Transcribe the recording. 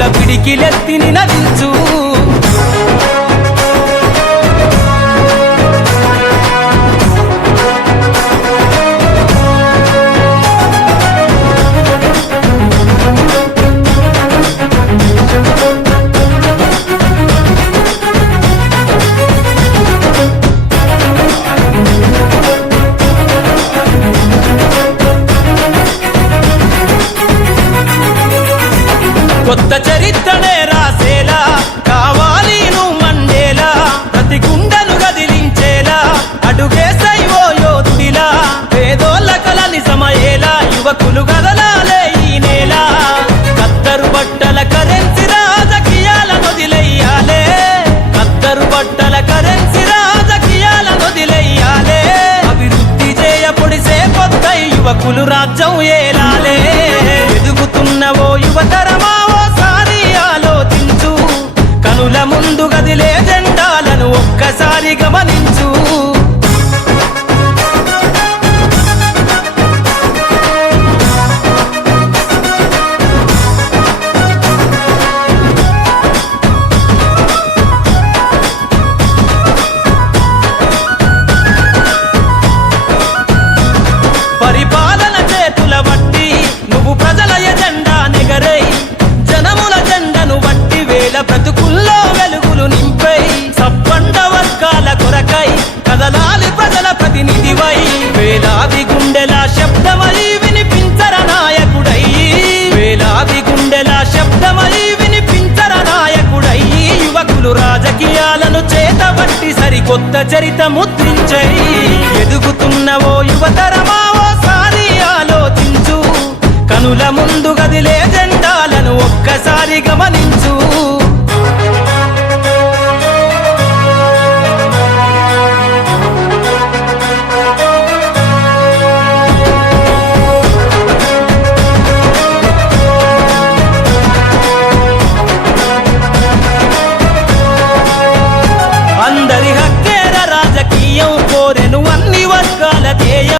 రైతుల పిడికిలెత్తి నినదించు కొత్త చరిత్రనే రాసేలా కావాలి నువ్వు మండేలా ప్రతి గుండెను గదిలించేలా అడుగేసై ఓ యోధుడిలా పేదోళ్ళ కల నిజమయ్యేలా యువకులు గదలాలే ఈ నేల కత్తరు బట్టల కరెన్సీ రాజకీయాల వదిలెయ్యాలే కత్తరు బట్టల కరెన్సీ రాజకీయాల వదిలెయ్యాలే అభివృద్ధి చేయపొడిసే కొత్త యువకులు రాజ్యం ఏలాలే ఎదుగుతున్నవో యువతరమా కనుల ముందు గదిలే జెండాలను ఒక్కసారి గమనించు పరిపాలన చేతుల బట్టి నువ్వు ప్రజల ఎజెండా నెగరై జనముల జెండను బట్టి వేల బ్రతుకుల్లో వెలుగులు నింపై సబ్బండ వర్గాల కొరకై కదలాలి ప్రజల ప్రతినిధివై వేలాది గుండెల శబ్దమై వినిపించర నాయకుడై వేలాది గుండెల శబ్దమై వినిపించర నాయకుడై యువకులు రాజకీయాలను చేతబట్టి సరికొత్త చరిత ముద్రించై ఎదుగుతున్నవో యువతరమా ఓసారి ఆలోచించు కనుల ముందు గదిలే జెండాలను ఒక్కసారి గమని